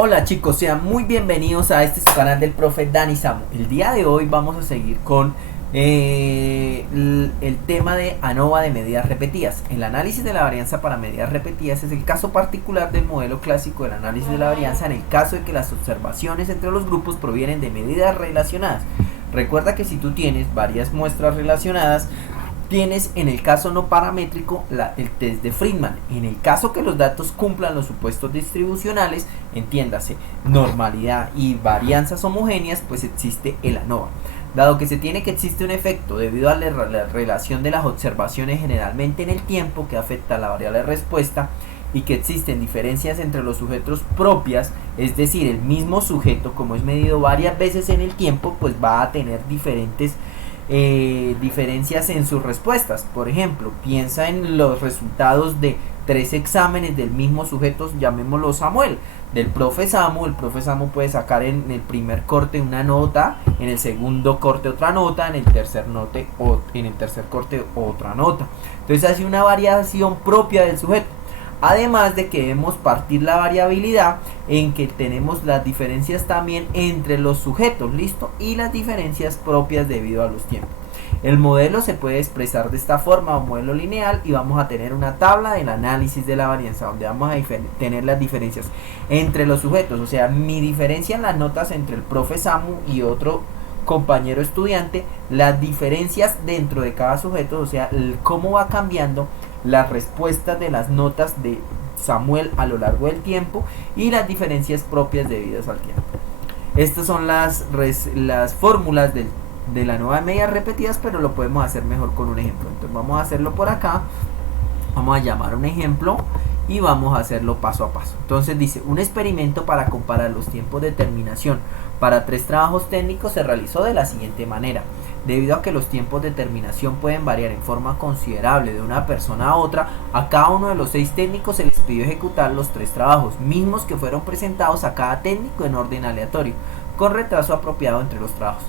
Hola chicos, sean muy bienvenidos a este su canal del profe Dani Samu. El día de hoy vamos a seguir con el tema de ANOVA de medidas repetidas. El análisis de la varianza para medidas repetidas es el caso particular del modelo clásico del análisis de la varianza en el caso de que las observaciones entre los grupos provienen de medidas relacionadas. Recuerda que si tú tienes varias muestras relacionadas, tienes en el caso no paramétrico el test de Friedman. En el caso que los datos cumplan los supuestos distribucionales, entiéndase, normalidad y varianzas homogéneas, pues existe el ANOVA. Dado que se tiene que existe un efecto debido a la relación de las observaciones generalmente en el tiempo que afecta a la variable respuesta y que existen diferencias entre los sujetos propias, es decir, el mismo sujeto como es medido varias veces en el tiempo, pues va a tener diferencias en sus respuestas. Por ejemplo, piensa en los resultados de 3 exámenes del mismo sujeto, llamémoslo Samuel, del profe Samu. El profe Samu puede sacar en el primer corte una nota, en el segundo corte otra nota, en el tercer corte otra nota. Entonces hace una variación propia del sujeto. Además de que debemos partir la variabilidad en que tenemos las diferencias también entre los sujetos, ¿listo? Y las diferencias propias debido a los tiempos. El modelo se puede expresar de esta forma, un modelo lineal, y vamos a tener una tabla del análisis de la varianza, donde vamos a tener las diferencias entre los sujetos, o sea, mi diferencia en las notas entre el profe Samu y otro compañero estudiante, las diferencias dentro de cada sujeto, o sea, cómo va cambiando las respuestas de las notas de Samuel a lo largo del tiempo y las diferencias propias debidas al tiempo. Estas son las fórmulas de la ANOVA de medidas repetidas, pero lo podemos hacer mejor con un ejemplo. Entonces vamos a hacerlo por acá, vamos a llamar un ejemplo y vamos a hacerlo paso a paso. Entonces dice, un experimento para comparar los tiempos de terminación para 3 trabajos técnicos se realizó de la siguiente manera. Debido a que los tiempos de terminación pueden variar en forma considerable de una persona a otra, a cada uno de los 6 técnicos se les pidió ejecutar los 3 trabajos mismos que fueron presentados a cada técnico en orden aleatorio, con retraso apropiado entre los trabajos.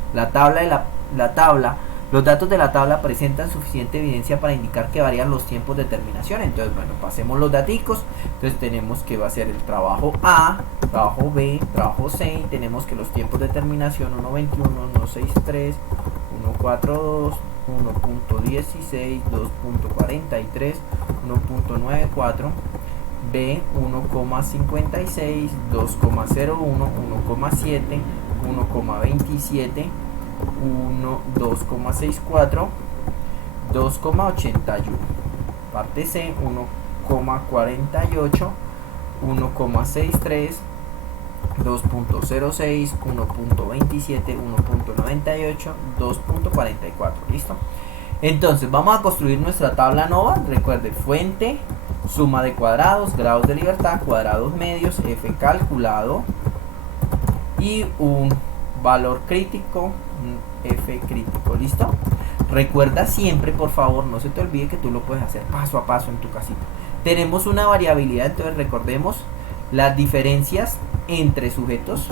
Los datos de la tabla presentan suficiente evidencia para indicar que varían los tiempos de terminación. Entonces, bueno, pasemos los daticos. Entonces tenemos que va a ser el trabajo A, trabajo B, trabajo C. Tenemos que los tiempos de terminación 1.21, 1.63, 1.42, 1.16, 2.43, 1.94, B 1.56, 2.01, 1.7, 1.27, 2.64, 2.81. Parte C 1.48, 1.63, 2.06, 1.27, 1.98, 2.44. ¿Listo? Entonces vamos a construir nuestra tabla ANOVA. Recuerde, fuente, suma de cuadrados, grados de libertad, cuadrados medios, F calculado y un valor crítico, F crítico. ¿Listo? Recuerda siempre, por favor, no se te olvide que tú lo puedes hacer paso a paso en tu casita. Tenemos una variabilidad, entonces recordemos las diferencias entre sujetos,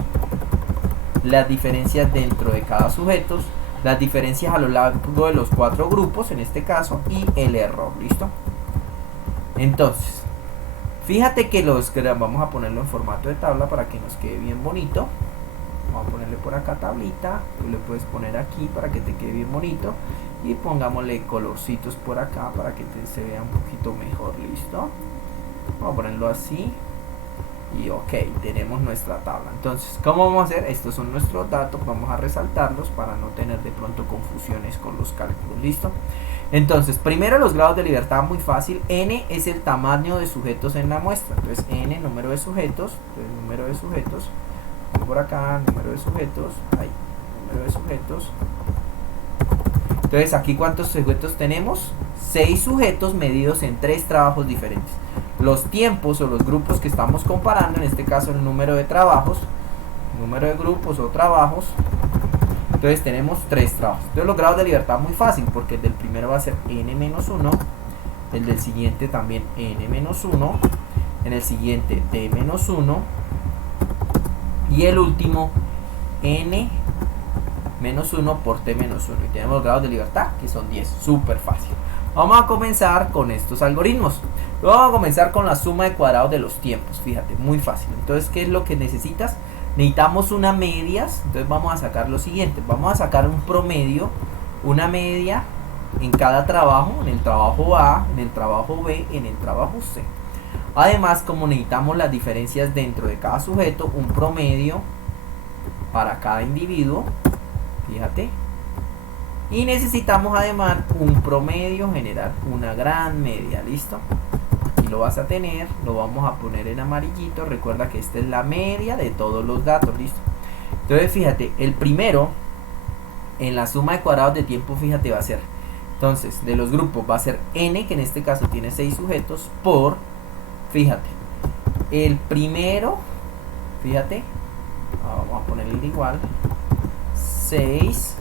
las diferencias dentro de cada sujeto, las diferencias a lo largo de los 4 grupos en este caso y el error. ¿Listo? Entonces, fíjate que vamos a ponerlo en formato de tabla para que nos quede bien bonito. Vamos a ponerle por acá tablita, tú le puedes poner aquí para que te quede bien bonito y pongámosle colorcitos por acá para que se vea un poquito mejor. ¿Listo? Vamos a ponerlo así y ok, tenemos nuestra tabla. Entonces, ¿cómo vamos a hacer? Estos son nuestros datos, vamos a resaltarlos para no tener de pronto confusiones con los cálculos. ¿Listo? Entonces, primero los grados de libertad, muy fácil. N es el tamaño de sujetos en la muestra. Entonces, N, número de sujetos. Entonces, número de sujetos. Por acá, número de sujetos. Ahí, número de sujetos. Entonces, aquí, ¿cuántos sujetos tenemos? 6 sujetos medidos en 3 trabajos diferentes. Los tiempos o los grupos que estamos comparando, en este caso el número de trabajos, número de grupos o trabajos. Entonces tenemos 3 trabajos. Entonces los grados de libertad muy fácil, porque el del primero va a ser n-1, el del siguiente también n-1, en el siguiente t-1 y el último n-1 por t-1. Y tenemos los grados de libertad que son 10, súper fácil. Vamos a comenzar con estos algoritmos. Luego vamos a comenzar con la suma de cuadrados de los tiempos. Fíjate, muy fácil. Entonces, ¿qué es lo que necesitas? Necesitamos una medias. Entonces vamos a sacar lo siguiente. Vamos a sacar un promedio, una media en cada trabajo, en el trabajo A, en el trabajo B, en el trabajo C. Además, como necesitamos las diferencias dentro de cada sujeto, un promedio para cada individuo, fíjate. Y necesitamos además un promedio general, una gran media, ¿listo? Aquí lo vas a tener, lo vamos a poner en amarillito. Recuerda que esta es la media de todos los datos, ¿listo? Entonces, fíjate, el primero en la suma de cuadrados de tiempo, fíjate, va a ser, entonces, de los grupos va a ser n, que en este caso tiene 6 sujetos, por, fíjate, el primero, fíjate, vamos a ponerle igual, 6,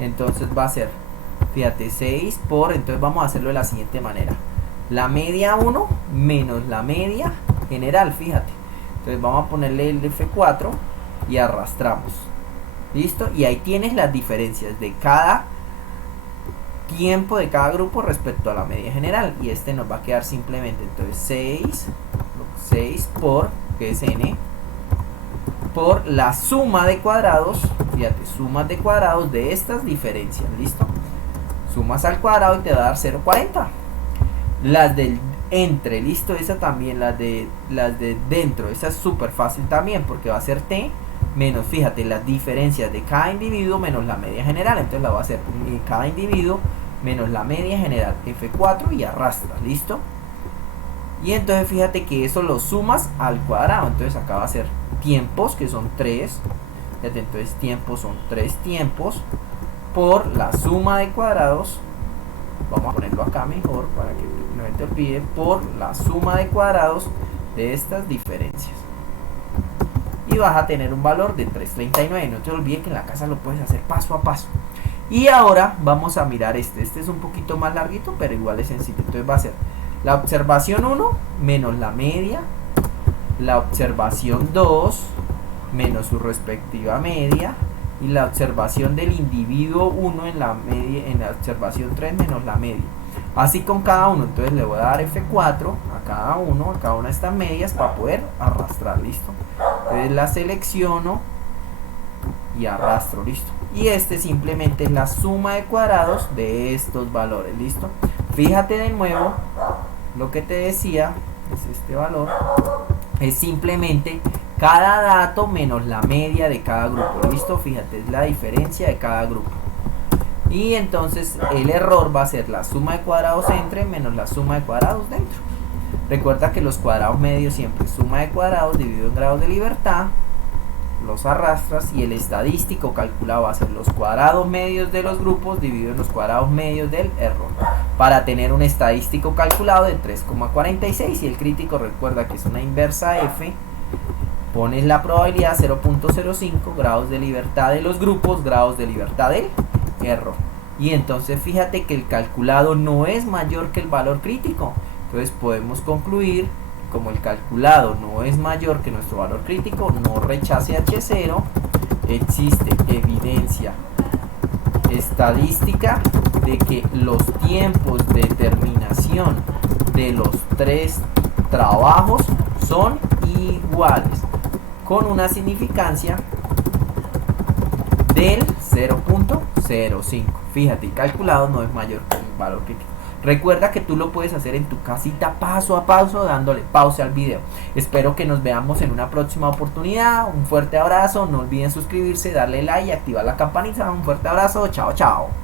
entonces va a ser, fíjate, 6 por, entonces vamos a hacerlo de la siguiente manera, la media 1 menos la media general, fíjate, entonces vamos a ponerle el F4 y arrastramos, listo, y ahí tienes las diferencias de cada tiempo de cada grupo respecto a la media general, y este nos va a quedar simplemente entonces 6 por, que es n, por la suma de cuadrados, fíjate, sumas de cuadrados de estas diferencias, listo, sumas al cuadrado y te va a dar 0,40. Las del entre, listo, esa también, las de dentro, esa es súper fácil también, porque va a ser t menos, fíjate, las diferencias de cada individuo menos la media general, entonces la va a hacer cada individuo menos la media general, F4 y arrastras, listo. Y entonces fíjate que eso lo sumas al cuadrado, entonces acá va a ser tiempos, que son 3, fíjate, entonces tiempos son 3 tiempos por la suma de cuadrados, vamos a ponerlo acá mejor para que no te olvide, por la suma de cuadrados de estas diferencias. Y vas a tener un valor de 339. No te olvides que en la casa lo puedes hacer paso a paso. Y ahora vamos a mirar este es un poquito más larguito, pero igual es sencillo. Entonces va a ser la observación 1 menos la media, la observación 2 menos su respectiva media, y la observación del individuo 1 en la media, en la observación 3 menos la media. Así con cada uno. Entonces le voy a dar F4 a cada una de estas medias para poder arrastrar, listo. Entonces la selecciono y arrastro, listo. Y este simplemente es la suma de cuadrados de estos valores, listo. Fíjate de nuevo, lo que te decía, es este valor, es simplemente cada dato menos la media de cada grupo, listo. Fíjate, es la diferencia de cada grupo. Y entonces el error va a ser la suma de cuadrados entre menos la suma de cuadrados dentro. Recuerda que los cuadrados medios siempre es suma de cuadrados dividido en grados de libertad, los arrastras, y el estadístico calculado va a ser los cuadrados medios de los grupos dividido en los cuadrados medios del error, para tener un estadístico calculado de 3,46, y el crítico, recuerda que es una inversa f, pones la probabilidad 0,05, grados de libertad de los grupos, grados de libertad del error, y entonces fíjate que el calculado no es mayor que el valor crítico. Entonces podemos concluir, como el calculado no es mayor que nuestro valor crítico, no rechace H0, existe evidencia estadística de que los tiempos de terminación de los 3 trabajos son iguales, con una significancia del 0,05. Fíjate, el calculado no es mayor que el valor crítico. Recuerda que tú lo puedes hacer en tu casita paso a paso, dándole pausa al video. Espero que nos veamos en una próxima oportunidad. Un fuerte abrazo, no olviden suscribirse, darle like y activar la campanita. Un fuerte abrazo, chao, chao.